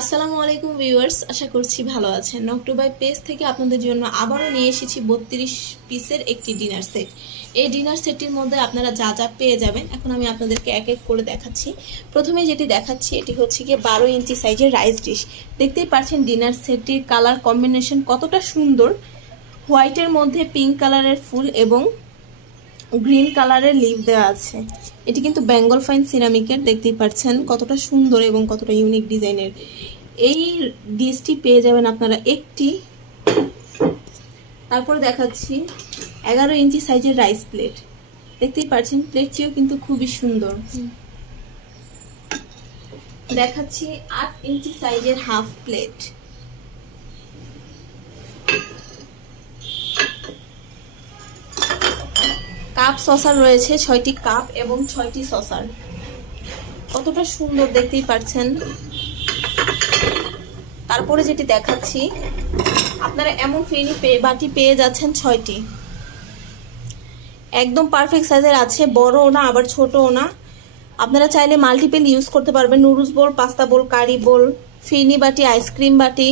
আসসালামু আলাইকুম ভিউয়ার্স, আশা করছি ভালো আছেন। নকটুবাই পেজ থেকে আপনাদের জন্য আবারও নিয়ে এসেছি বত্রিশ পিসের একটি ডিনার সেট। এই ডিনার সেটটির মধ্যে আপনারা যা যা পেয়ে যাবেন, এখন আমি আপনাদেরকে এক এক করে দেখাচ্ছি। প্রথমে যেটি দেখাচ্ছি, এটি হচ্ছে গিয়ে বারো ইঞ্চি সাইজের রাইস ডিশ। দেখতেই পাচ্ছেন ডিনার সেটটির কালার কম্বিনেশন কতটা সুন্দর। হোয়াইটের মধ্যে পিঙ্ক কালারের ফুল এবং গ্রিন কালারের লিভ দেওয়া আছে। এটি কিন্তু বেঙ্গল ফাইন সিরামিকের, দেখতেই পাচ্ছেন কতটা সুন্দর এবং কতটা ইউনিক ডিজাইনের। এই ডিশটি পেয়ে যাবেন আপনারা একটি। তারপরে দেখাচ্ছি এগারো ইঞ্চি সাইজের রাইস প্লেট। দেখতেই পাচ্ছেন, প্লেটটিও কিন্তু খুবই সুন্দর। দেখাচ্ছি আট ইঞ্চি সাইজের হাফ প্লেট। কাপ সসার রয়েছে, ছয়টি কাপ এবং ছয়টি সসার। কতটা সুন্দর দেখতেই পাচ্ছেন তারপরে যেটি দেখাচ্ছি, আপনারা এমন পেয়ে বাটি পেয়ে যাচ্ছেন ছয়টি। একদম পারফেক্ট সাইজের আছে, বড়ও না, আবার ছোটও না। আপনারা চাইলে মাল্টিপেল ইউজ করতে পারবেন নুডলস বোল পাস্তা বোল কারি বোল ফিরনি বাটি আইসক্রিম বাটি।